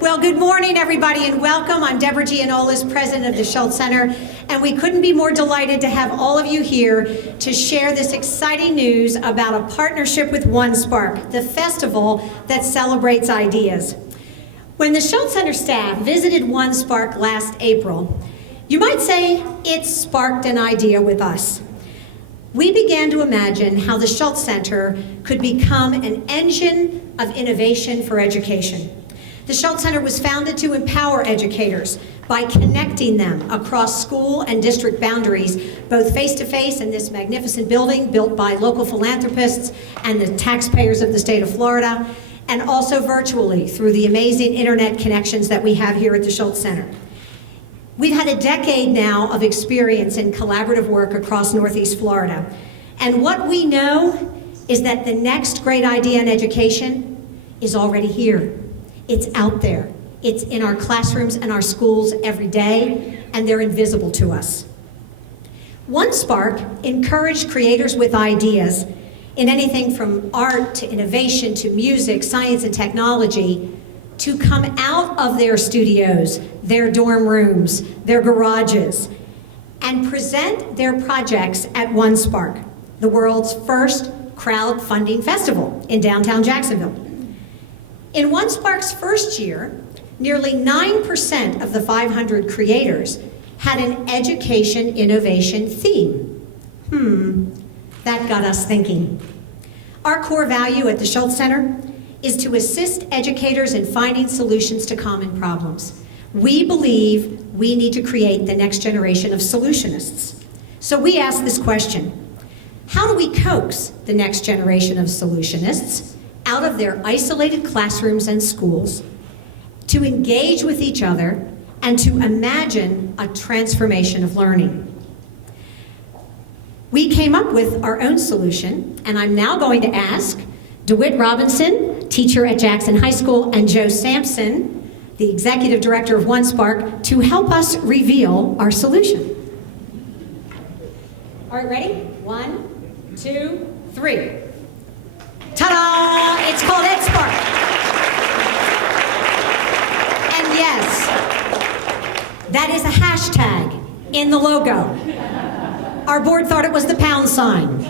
Well, good morning, everybody, and welcome. I'm Deborah Gianolis, president of the Schultz Center, and we couldn't be more delighted to have all of you here to share this exciting news about a partnership with EdSpark, the festival that celebrates ideas. When the Schultz Center staff visited EdSpark last April, you might say it sparked an idea with us. We began to imagine how the Schultz Center could become an engine of innovation for education. The Schultz Center was founded to empower educators by connecting them across school and district boundaries, both face-to-face in this magnificent building built by local philanthropists and the taxpayers of the state of Florida, and also virtually through the amazing internet connections that we have here at the Schultz Center. We've had a decade now of experience in collaborative work across Northeast Florida, and what we know is that the next great idea in education is already here. It's out there. It's in our classrooms and our schools every day, and they're invisible to us. EdSpark encouraged creators with ideas in anything from art to innovation to music, science, and technology to come out of their studios, their dorm rooms, their garages, and present their projects at EdSpark, the world's first crowdfunding festival in downtown Jacksonville. In EdSpark's first year, nearly 9% of the 500 creators had an education innovation theme. That got us thinking. Our core value at the Schultz Center is to assist educators in finding solutions to common problems. We believe we need to create the next generation of solutionists. So we ask this question: how do we coax the next generation of solutionists out of their isolated classrooms and schools to engage with each other and to imagine a transformation of learning? We came up with our own solution, and I'm now going to ask DeWitt Robinson, teacher at Jackson High School, and Joe Sampson, the executive director of EdSpark, to help us reveal our solution. All right, ready? 1, 2, 3. Ta-da! It's called EdSpark. And yes, that is a hashtag in the logo. Our board thought it was the pound sign.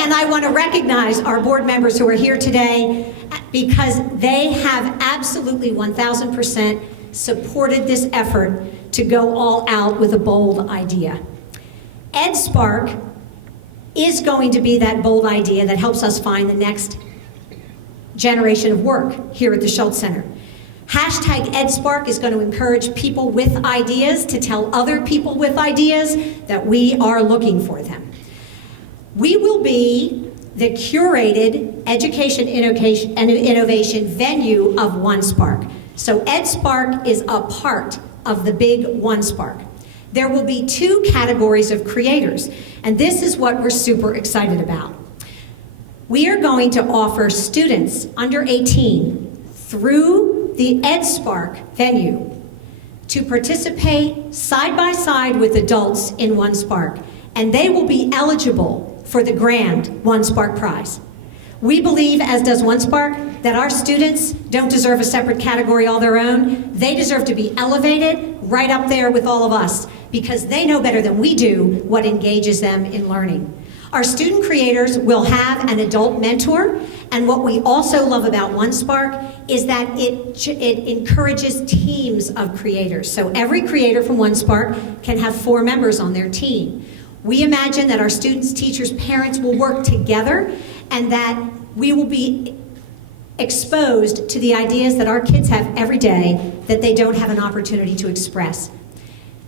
And I want to recognize our board members who are here today because they have absolutely 1,000% supported this effort to go all out with a bold idea. EdSpark is going to be that bold idea that helps us find the next generation of work here at the Schultz Center. Hashtag EdSpark is going to encourage people with ideas to tell other people with ideas that we are looking for them. We will be the curated education and innovation venue of EdSpark. So EdSpark is a part of the big EdSpark. There will be 2 categories of creators, and this is what we're super excited about. We are going to offer students under 18 through the EdSpark venue to participate side by side with adults in EdSpark, and they will be eligible for the grand EdSpark prize. We believe, as does EdSpark, that our students don't deserve a separate category all their own. They deserve to be elevated right up there with all of us because they know better than we do what engages them in learning. Our student creators will have an adult mentor, and what we also love about EdSpark is that it encourages teams of creators. So every creator from EdSpark can have 4 members on their team. We imagine that our students, teachers, parents will work together and that we will be exposed to the ideas that our kids have every day that they don't have an opportunity to express.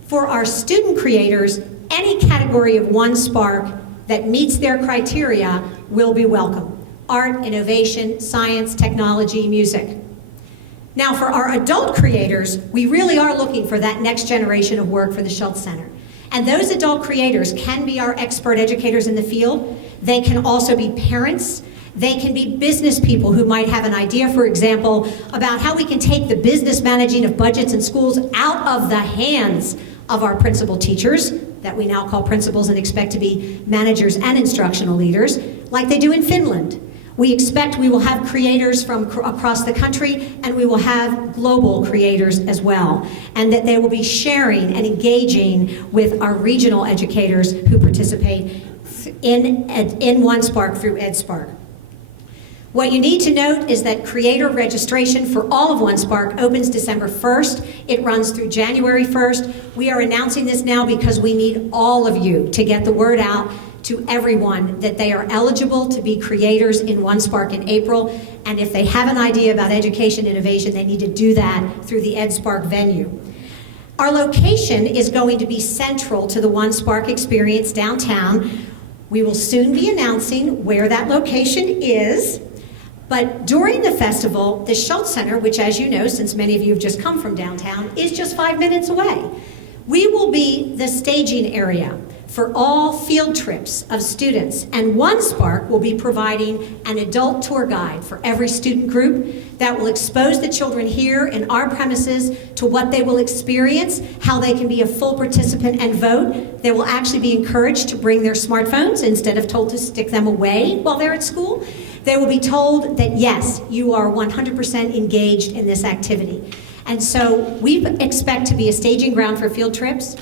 For our student creators, any category of EdSpark that meets their criteria will be welcome. Art, innovation, science, technology, music. Now for our adult creators, we really are looking for that next generation of work for the Schultz Center. And those adult creators can be our expert educators in the field. They can also be parents. They can be business people who might have an idea, for example, about how we can take the business managing of budgets in schools out of the hands of our principal teachers, that we now call principals and expect to be managers and instructional leaders, like they do in Finland. We expect we will have creators from across the country, and we will have global creators as well, and that they will be sharing and engaging with our regional educators who participate in OneSpark through EdSpark. What you need to note is that creator registration for all of OneSpark opens December 1st. It runs through January 1st. We are announcing this now because we need all of you to get the word out to everyone that they are eligible to be creators in OneSpark in April. And if they have an idea about education innovation, they need to do that through the EdSpark venue. Our location is going to be central to the OneSpark experience downtown. We will soon be announcing where that location is. But during the festival, the Schultz Center, which as you know, since many of you have just come from downtown, is just 5 minutes away. We will be the staging area for all field trips of students, and OneSpark will be providing an adult tour guide for every student group that will expose the children here in our premises to what they will experience, how they can be a full participant and vote. They will actually be encouraged to bring their smartphones instead of told to stick them away while they're at school. They will be told that yes, you are 100% engaged in this activity. And so we expect to be a staging ground for field trips.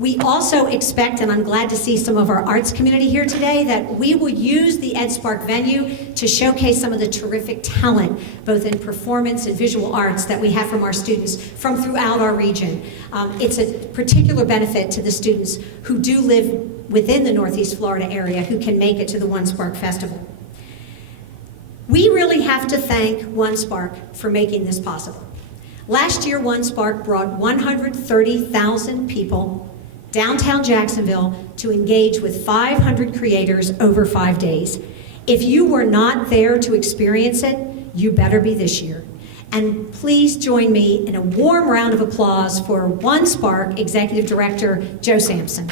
We also expect, and I'm glad to see some of our arts community here today, that we will use the EdSpark venue to showcase some of the terrific talent, both in performance and visual arts, that we have from our students from throughout our region. It's a particular benefit to the students who do live within the Northeast Florida area who can make it to the OneSpark Festival. We really have to thank OneSpark for making this possible. Last year, OneSpark brought 130,000 people downtown Jacksonville to engage with 500 creators over 5 days. If you were not there to experience it, you better be this year. And please join me in a warm round of applause for OneSpark Executive Director Joe Sampson.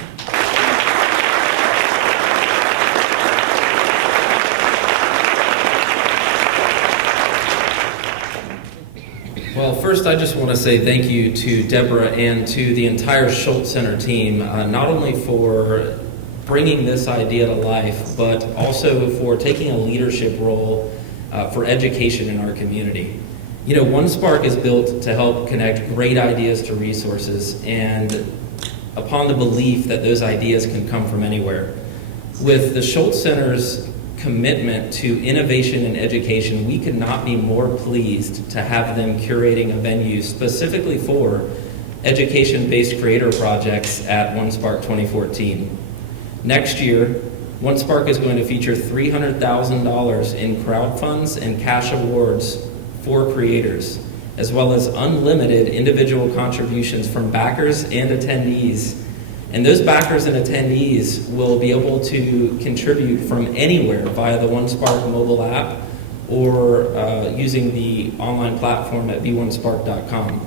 Well, first I just want to say thank you to Deborah and to the entire Schultz Center team, not only for bringing this idea to life, but also for taking a leadership role for education in our community. You know, OneSpark is built to help connect great ideas to resources, and upon the belief that those ideas can come from anywhere. With the Schultz Center's commitment to innovation and education, we could not be more pleased to have them curating a venue specifically for education-based creator projects at OneSpark 2014. Next year, OneSpark is going to feature $300,000 in crowd funds and cash awards for creators, as well as unlimited individual contributions from backers and attendees. And those backers and attendees will be able to contribute from anywhere via the OneSpark mobile app or using the online platform at beonespark.com.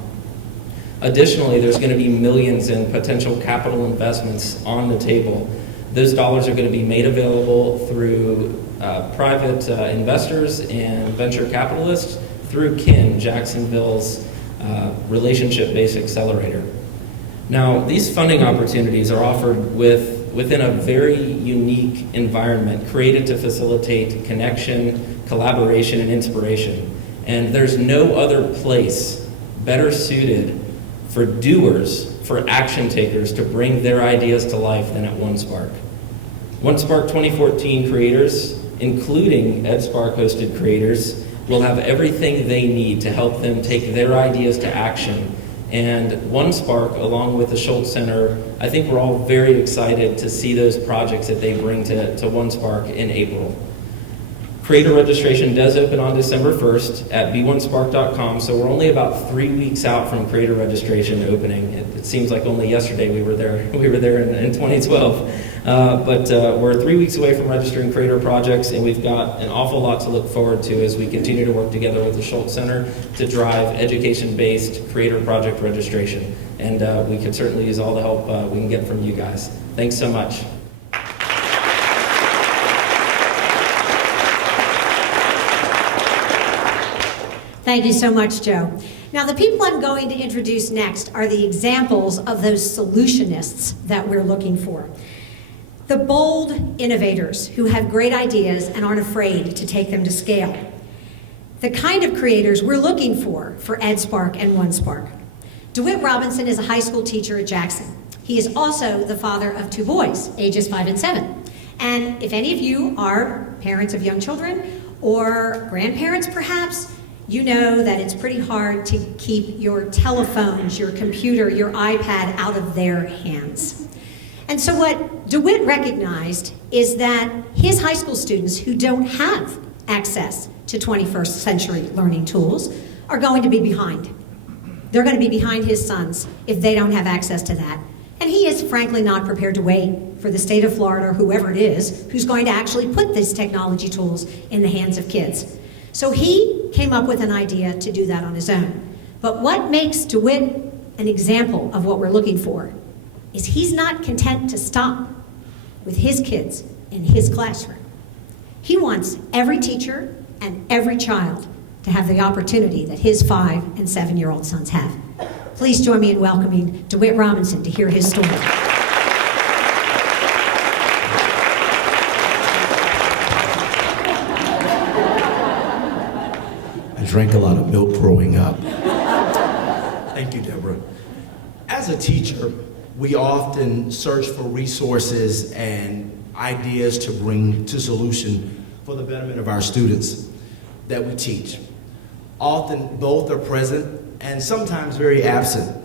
Additionally, there's going to be millions in potential capital investments on the table. Those dollars are going to be made available through private investors and venture capitalists through KIN, Jacksonville's relationship-based accelerator. Now, these funding opportunities are offered within a very unique environment created to facilitate connection, collaboration, and inspiration. And there's no other place better suited for doers, for action takers to bring their ideas to life than at OneSpark. OneSpark 2014 creators, including EdSpark hosted creators, will have everything they need to help them take their ideas to action. And OneSpark, along with the Schultz Center, I think we're all very excited to see those projects that they bring to OneSpark in April. Creator registration does open on December 1st at beonespark.com, so we're only about 3 weeks out from creator registration opening. It seems like only yesterday we were there in 2012. But we're 3 weeks away from registering creator projects, and we've got an awful lot to look forward to as we continue to work together with the Schultz Center to drive education-based creator project registration. And we could certainly use all the help we can get from you guys. Thanks so much. Thank you so much, Joe. Now, the people I'm going to introduce next are the examples of those solutionists that we're looking for. the bold innovators who have great ideas and aren't afraid to take them to scale. The kind of creators we're looking for EdSpark and OneSpark. DeWitt Robinson is a high school teacher at Jackson. He is also the father of 2 boys, ages 5 and 7. And if any of you are parents of young children or grandparents perhaps, you know that it's pretty hard to keep your telephones, your computer, your iPad out of their hands. And so what DeWitt recognized is that his high school students who don't have access to 21st century learning tools are going to be behind. They're going to be behind his sons if they don't have access to that. And he is frankly not prepared to wait for the state of Florida or whoever it is who's going to actually put these technology tools in the hands of kids. So he came up with an idea to do that on his own. But what makes DeWitt an example of what we're looking for is he's not content to stop with his kids in his classroom. He wants every teacher and every child to have the opportunity that his 5 and 7-year-old sons have. Please join me in welcoming DeWitt Robinson to hear his story. I drank a lot of milk growing up. Thank you, Deborah. As a teacher, we often search for resources and ideas to bring to solution for the betterment of our students that we teach. Often both are present and sometimes very absent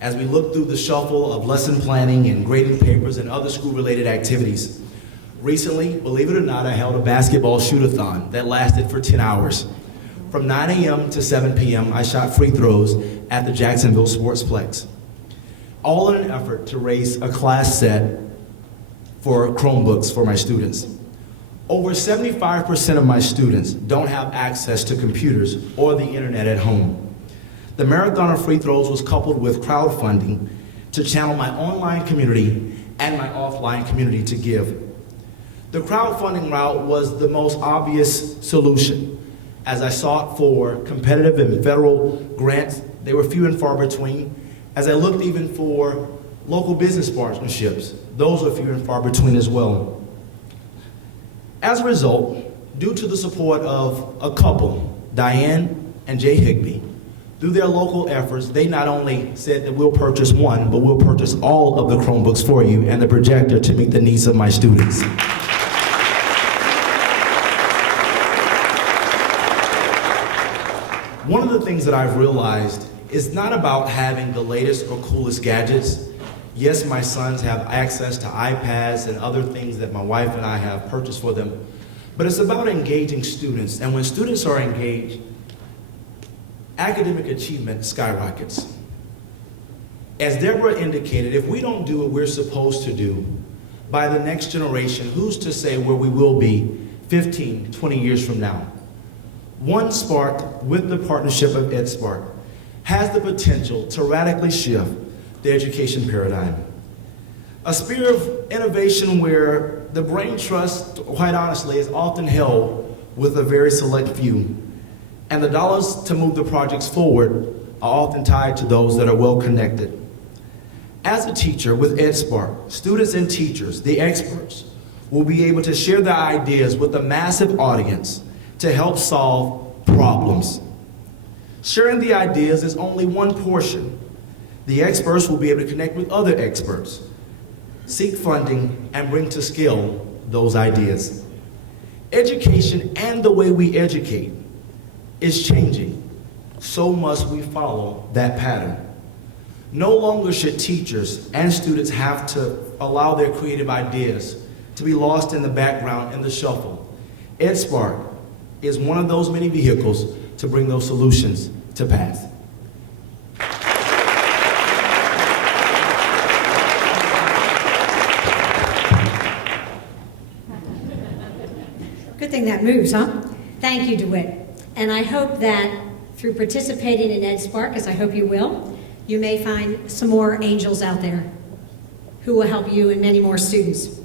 as we look through the shuffle of lesson planning and grading papers and other school-related activities. Recently, believe it or not, I held a basketball shoot-a-thon that lasted for 10 hours. From 9 a.m. to 7 p.m., I shot free throws at the Jacksonville Sportsplex, all in an effort to raise a class set for Chromebooks for my students. Over 75% of my students don't have access to computers or the internet at home. The marathon of free throws was coupled with crowdfunding to channel my online community and my offline community to give. The crowdfunding route was the most obvious solution. As I sought for competitive and federal grants, they were few and far between. As I looked even for local business partnerships, those were few and far between as well. As a result, due to the support of a couple, Diane and Jay Higby, through their local efforts, they not only said that we'll purchase one, but we'll purchase all of the Chromebooks for you and the projector to meet the needs of my students. One of the things that I've realized is not about having the latest or coolest gadgets. Yes, my sons have access to iPads and other things that my wife and I have purchased for them, but it's about engaging students. And when students are engaged, academic achievement skyrockets. As Deborah indicated, if we don't do what we're supposed to do, by the next generation, who's to say where we will be 15, 20 years from now? OneSpark, with the partnership of EdSpark, has the potential to radically shift the education paradigm. A spirit of innovation where the brain trust, quite honestly, is often held with a very select few. And the dollars to move the projects forward are often tied to those that are well connected. As a teacher with EdSpark, students and teachers, the experts, will be able to share their ideas with a massive audience to help solve problems. Sharing the ideas is only one portion. The experts will be able to connect with other experts, seek funding, and bring to scale those ideas. Education and the way we educate is changing. So must we follow that pattern. No longer should teachers and students have to allow their creative ideas to be lost in the background in the shuffle. EdSpark is one of those many vehicles to bring those solutions to pass. Good thing that moves, huh? Thank you, DeWitt. And I hope that through participating in EdSpark, as I hope you will, you may find some more angels out there who will help you and many more students.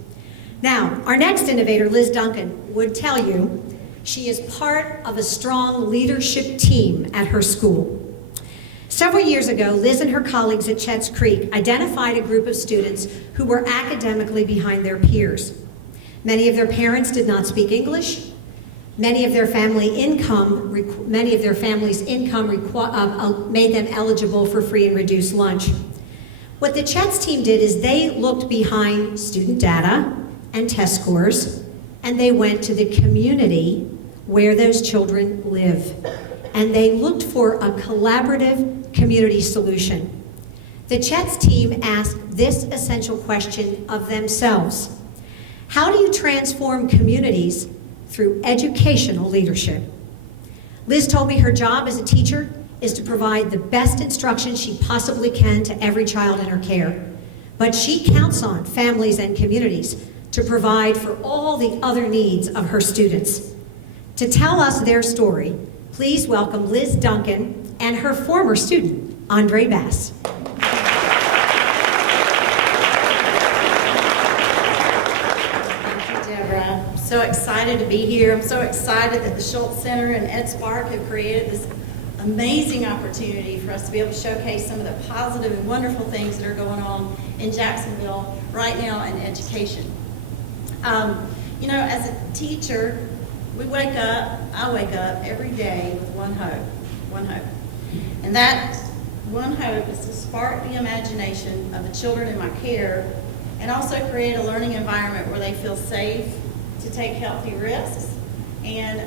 Now, our next innovator, Liz Duncan, would tell you she is part of a strong leadership team at her school. So Several years ago, Liz and her colleagues at Chet's Creek identified a group of students who were academically behind their peers. Many of their parents did not speak English. Many of their families' income made them eligible for free and reduced lunch. What the Chet's team did is they looked behind student data and test scores, and they went to the community where those children live. And they looked for a collaborative community solution. The Chet's team asked this essential question of themselves: how do you transform communities through educational leadership? Liz told me her job as a teacher is to provide the best instruction she possibly can to every child in her care. But she counts on families and communities to provide for all the other needs of her students. To tell us their story, please welcome Liz Duncan and her former student, Andre Bass. I'm so excited to be here. I'm so excited that the Schultz Center and EdSpark have created this amazing opportunity for us to be able to showcase some of the positive and wonderful things that are going on in Jacksonville right now in education. You know, as a teacher, I wake up every day with one hope. And that one hope is to spark the imagination of the children in my care and also create a learning environment where they feel safe to take healthy risks and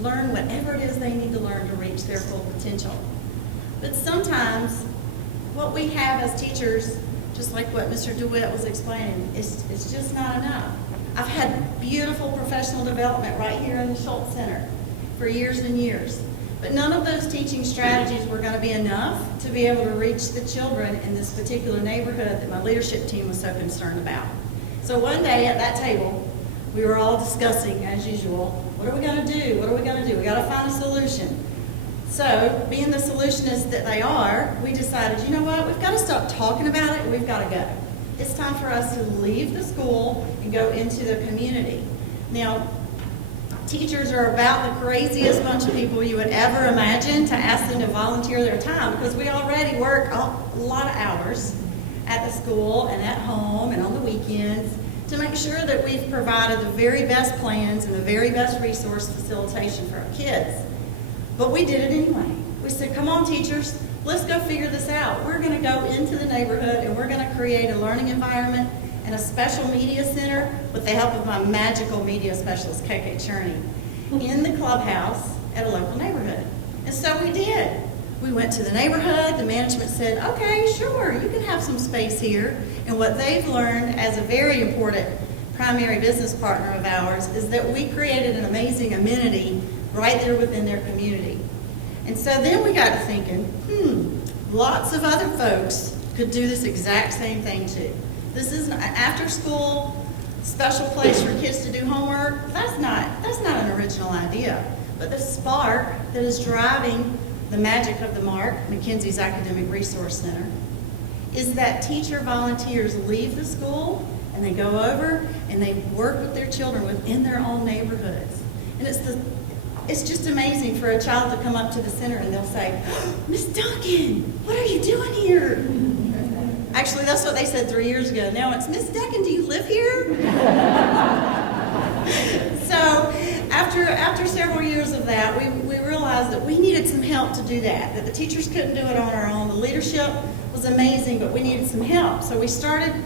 learn whatever it is they need to learn to reach their full potential. But sometimes what we have as teachers, just like what Mr. DeWitt was explaining, is just not enough. I've had beautiful professional development right here in the Schultz Center for years and years. But none of those teaching strategies were going to be enough to be able to reach the children in this particular neighborhood that my leadership team was so concerned about. So one day at that table, we were all discussing, as usual, what are we going to do? What are we going to do? We got to find a solution. So, being the solutionists that they are, we decided, you know what? We've got to stop talking about it and we've got to go. It's time for us to leave the school and go into the community. Now, teachers are about the craziest bunch of people you would ever imagine to ask them to volunteer their time, because we already work a lot of hours at the school and at home and on the weekends to make sure that we've provided the very best plans and the very best resource facilitation for our kids. But we did it anyway. We said, come on teachers, let's go figure this out. We're going to go into the neighborhood and we're going to create a learning environment and a special media center with the help of my magical media specialist, KK Cherney, in the clubhouse at a local neighborhood. And so we did. We went to the neighborhood. The management said, okay, sure, you can have some space here. And what they've learned as a very important primary business partner of ours is that we created an amazing amenity right there within their community. And so then we got to thinking, lots of other folks could do this exact same thing too. This is an after-school special place for kids to do homework. That's not an original idea. But the spark that is driving the magic of the MARC, McKinsey's Academic Resource Center, is that teacher volunteers leave the school and they go over and they work with their children within their own neighborhoods. And it's just amazing for a child to come up to the center and they'll say, Miss Duncan, what are you doing here? Actually, that's what they said 3 years ago. Now it's, Miss Duncan, do you live here? So after several years of that, we realized that we needed some help to do that the teachers couldn't do it on our own. The leadership was amazing, but we needed some help. So we started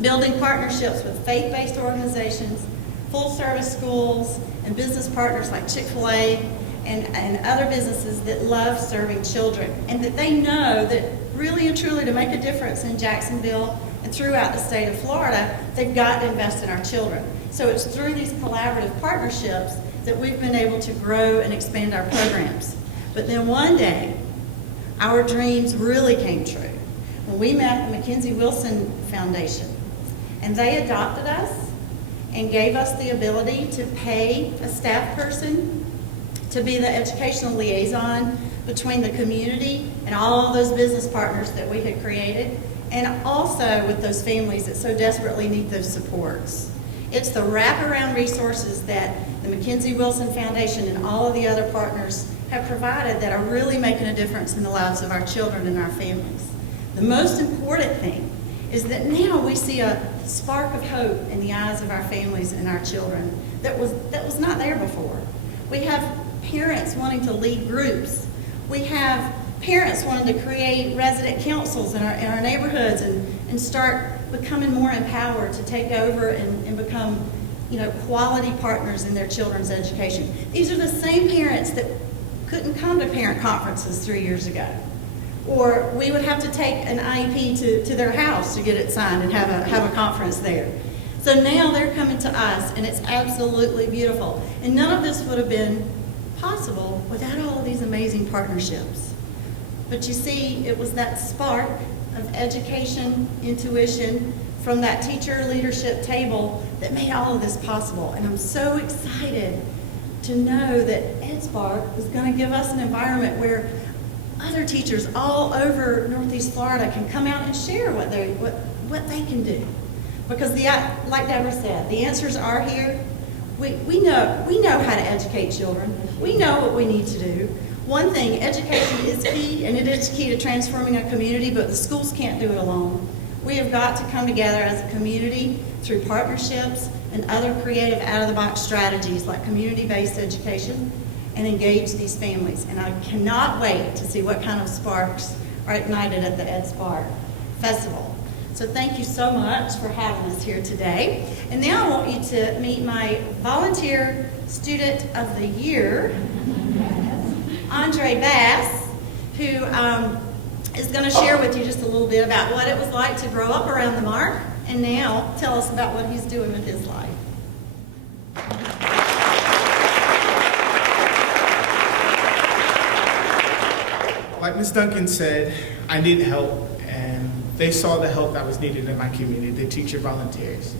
building partnerships with faith-based organizations, full-service schools, and business partners like Chick-fil-A and other businesses that love serving children, and that they know that really and truly to make a difference in Jacksonville and throughout the state of Florida, they've got to invest in our children. So it's through these collaborative partnerships that we've been able to grow and expand our programs. But then one day, our dreams really came true when we met the Mackenzie Wilson Foundation, and they adopted us and gave us the ability to pay a staff person to be the educational liaison between the community and all those business partners that we had created, and also with those families that so desperately need those supports. It's the wraparound resources that the Mackenzie Wilson Foundation and all of the other partners have provided that are really making a difference in the lives of our children and our families. The most important thing is that now we see a spark of hope in the eyes of our families and our children that was not there before. We have parents wanting to lead groups. We have parents wanting to create resident councils in our neighborhoods and start becoming more empowered to take over and become, quality partners in their children's education. These are the same parents that couldn't come to parent conferences 3 years ago. Or we would have to take an IEP to their house to get it signed and have a conference there. So now they're coming to us, and it's absolutely beautiful. And none of this would have been possible without all of these amazing partnerships. But you see, it was that spark of education, intuition, from that teacher leadership table that made all of this possible. And I'm so excited to know that EdSpark is going to give us an environment where other teachers all over Northeast Florida can come out and share what they can do. Because like Deborah said, the answers are here. We know how to educate children. We know what we need to do. One thing, education is key, and it is key to transforming a community, but the schools can't do it alone. We have got to come together as a community through partnerships and other creative out-of-the-box strategies like community-based education and engage these families. And I cannot wait to see what kind of sparks are ignited at the EdSpark Festival. So thank you so much for having us here today. And now I want you to meet my volunteer student of the year, Andre Bass, who is going to share with you just a little bit about what it was like to grow up around the Mark and now tell us about what he's doing with his life. Like Ms. Duncan said, I need help, and they saw the help that was needed in my community, the teacher volunteers.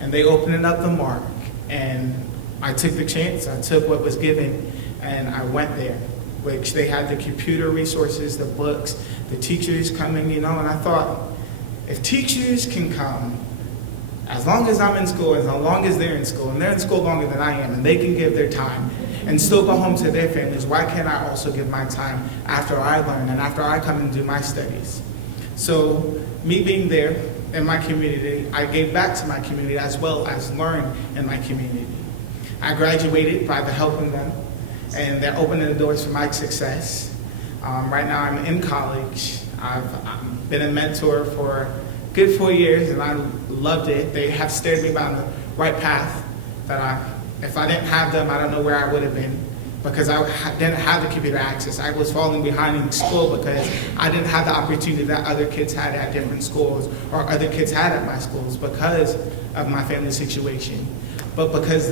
And they opened up the Mark, and I took the chance, I took what was given, and I went there, which they had the computer resources, the books, the teachers coming, and I thought, if teachers can come, as long as I'm in school, as long as they're in school, and they're in school longer than I am, and they can give their time, and still go home to their families, why can't I also give my time after I learn and after I come and do my studies? So me being there in my community, I gave back to my community as well as learn in my community. I graduated by the help of them, and they're opening the doors for my success. Right now I'm in college. I've been a mentor for a good 4 years, and I loved it. They have steered me down the right path that if I didn't have them, I don't know where I would have been, because I didn't have the computer access. I was falling behind in school because I didn't have the opportunity that other kids had at different schools or other kids had at my schools because of my family situation. But because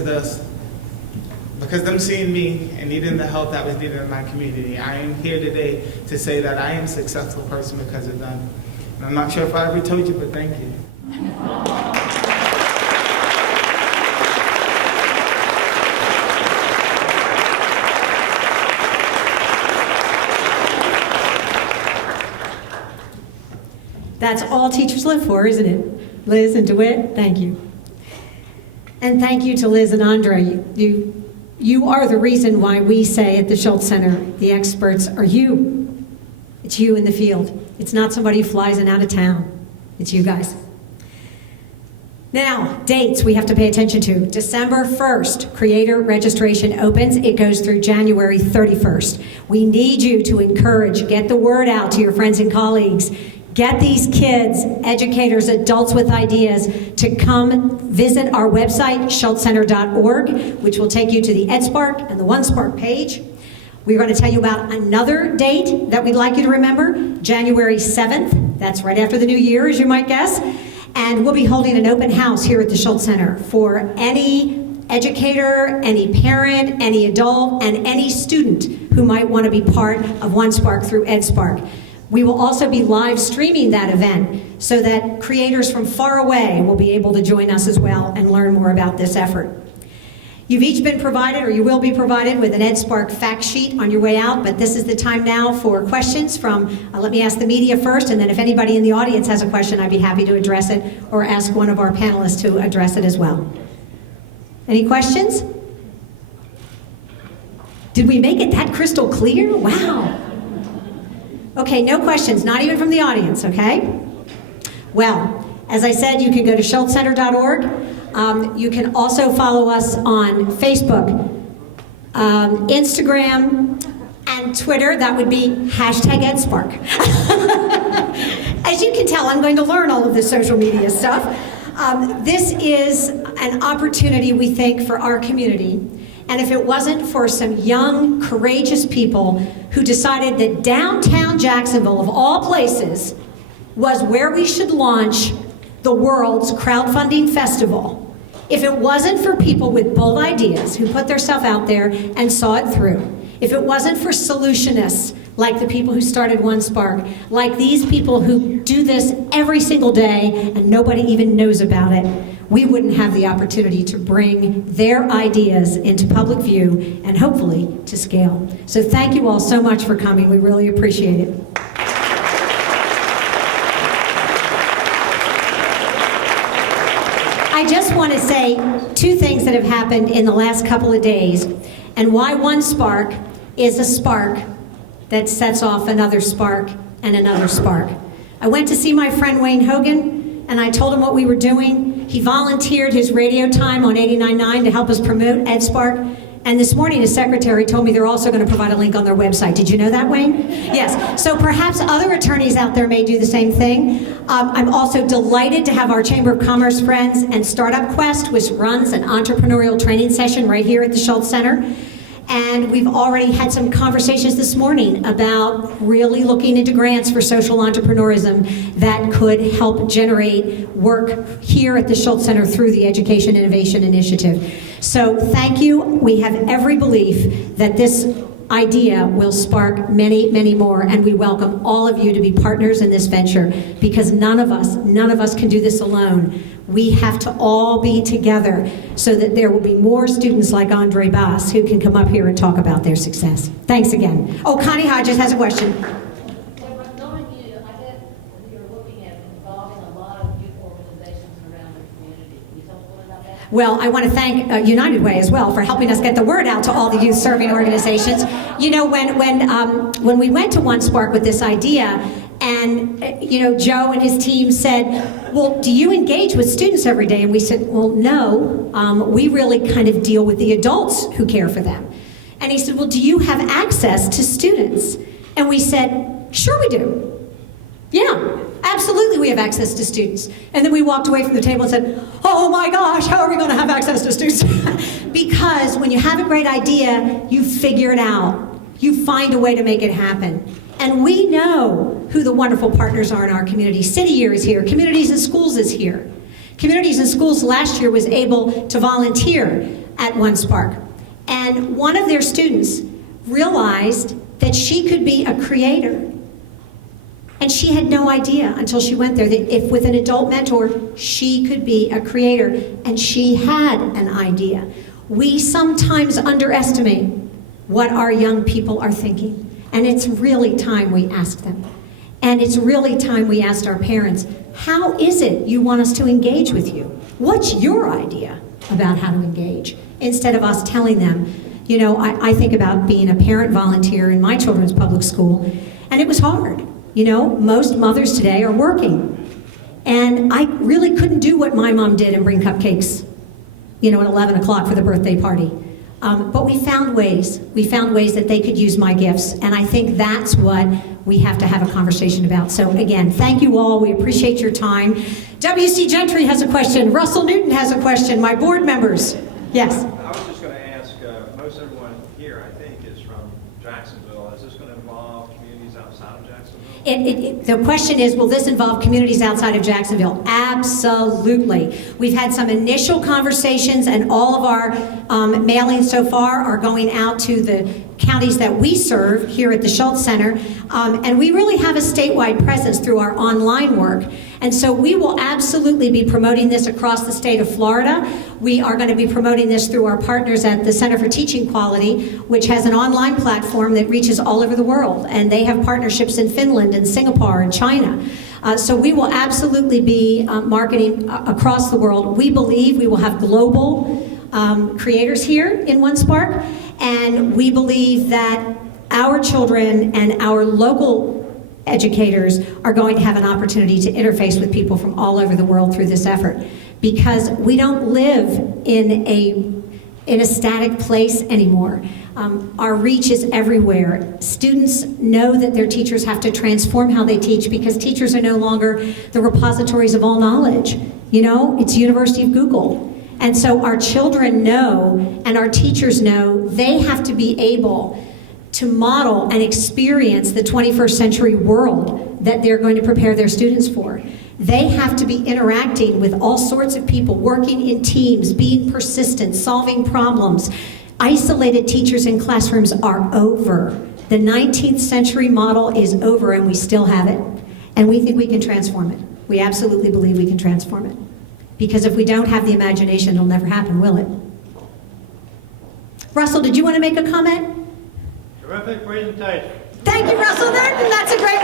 them seeing me and needing the help that was needed in my community, I am here today to say that I am a successful person because of them. And I'm not sure if I ever told you, but thank you. That's all teachers live for, isn't it? Liz and DeWitt, thank you. And thank you to Liz and Andre. You are the reason why we say at the Schultz Center, the experts are you. It's you in the field. It's not somebody who flies in out of town. It's you guys. Now, dates we have to pay attention to. December 1st, creator registration opens. It goes through January 31st. We need you to encourage, get the word out to your friends and colleagues. Get these kids, educators, adults with ideas to come visit our website, schultzcenter.org, which will take you to the EdSpark and the OneSpark page. We're going to tell you about another date that we'd like you to remember, January 7th. That's right after the new year, as you might guess. And we'll be holding an open house here at the Schultz Center for any educator, any parent, any adult, and any student who might want to be part of OneSpark through EdSpark. We will also be live streaming that event so that creators from far away will be able to join us as well and learn more about this effort. You've each been provided, or you will be provided, with an EdSpark fact sheet on your way out, but this is the time now for questions from, let me ask the media first, and then if anybody in the audience has a question, I'd be happy to address it or ask one of our panelists to address it as well. Any questions? Did we make it that crystal clear? Wow. Okay, no questions, not even from the audience, okay? Well, as I said, you can go to schultzcenter.org. You can also follow us on Facebook, Instagram, and Twitter. That would be #EdSpark. As you can tell, I'm going to learn all of this social media stuff. This is an opportunity, we think, for our community. And if it wasn't for some young, courageous people who decided that downtown Jacksonville, of all places, was where we should launch the world's crowdfunding festival, if it wasn't for people with bold ideas who put themselves out there and saw it through, if it wasn't for solutionists like the people who started OneSpark, like these people who do this every single day and nobody even knows about it, we wouldn't have the opportunity to bring their ideas into public view and hopefully to scale. So thank you all so much for coming. We really appreciate it. I just want to say two things that have happened in the last couple of days and why OneSpark is a spark that sets off another spark and another spark. I went to see my friend Wayne Hogan and I told him what we were doing. He volunteered his radio time on 89.9 to help us promote EdSpark. And this morning his secretary told me they're also going to provide a link on their website. Did you know that, Wayne? Yes. So perhaps other attorneys out there may do the same thing. I'm also delighted to have our Chamber of Commerce friends and Startup Quest, which runs an entrepreneurial training session right here at the Schultz Center. And we've already had some conversations this morning about really looking into grants for social entrepreneurism that could help generate work here at the Schultz Center through the Education Innovation Initiative. So thank you. We have every belief that this idea will spark many, many more, and we welcome all of you to be partners in this venture because none of us can do this alone. We have to all be together so that there will be more students like Andre Bass who can come up here and talk about their success. Thanks again. Oh, Connie Hodges has a question. Knowing you, I bet you're looking at involving a lot of youth organizations around the community. Can you tell us a little about that? Well, I want to thank United Way as well for helping us get the word out to all the youth-serving organizations. You know, when we went to OneSpark with this idea, and Joe and his team said, well, do you engage with students every day? And we said, well, no, we really kind of deal with the adults who care for them. And he said, well, do you have access to students? And we said, sure we do. Yeah, absolutely we have access to students. And then we walked away from the table and said, oh my gosh, how are we going to have access to students? Because when you have a great idea, you figure it out. You find a way to make it happen. And we know who the wonderful partners are in our community. City Year is here. Communities and Schools is here. Communities and Schools last year was able to volunteer at OneSpark. And one of their students realized that she could be a creator. And she had no idea until she went there that if with an adult mentor, she could be a creator. And she had an idea. We sometimes underestimate what our young people are thinking. And it's really time we ask them. And it's really time we asked our parents, how is it you want us to engage with you? What's your idea about how to engage? Instead of us telling them, I think about being a parent volunteer in my children's public school, and it was hard. Most mothers today are working. And I really couldn't do what my mom did and bring cupcakes, at 11 o'clock for the birthday party. But we found ways. We found ways that they could use my gifts, and I think that's what we have to have a conversation about. So again, thank you all. We appreciate your time. W.C. Gentry has a question. Russell Newton has a question. My board members. Yes. I was just going to ask, most everyone here, I think, is from Jacksonville. Is this going to involve communities outside of Jacksonville? The question is, will this involve communities outside of Jacksonville? Absolutely. We've had some initial conversations, and all of our mailings so far are going out to the counties that we serve here at the Schultz Center. And we really have a statewide presence through our online work. And so we will absolutely be promoting this across the state of Florida. We are going to be promoting this through our partners at the Center for Teaching Quality, which has an online platform that reaches all over the world. And they have partnerships in Finland and Singapore and China. So we will absolutely be marketing across the world. We believe we will have global creators here in EdSpark, and we believe that our children and our local educators are going to have an opportunity to interface with people from all over the world through this effort, because we don't live in a static place anymore. Our reach is everywhere. Students know that their teachers have to transform how they teach, because teachers are no longer the repositories of all knowledge. You know, it's University of Google. And so our children know, and our teachers know, they have to be able to model and experience the 21st century world that they're going to prepare their students for. They have to be interacting with all sorts of people, working in teams, being persistent, solving problems. Isolated teachers in classrooms are over. The 19th century model is over, and we still have it. And we think we can transform it. We absolutely believe we can transform it. Because if we don't have the imagination, it'll never happen, will it? Russell, did you want to make a comment? Terrific presentation. Thank you, Russell. That's a great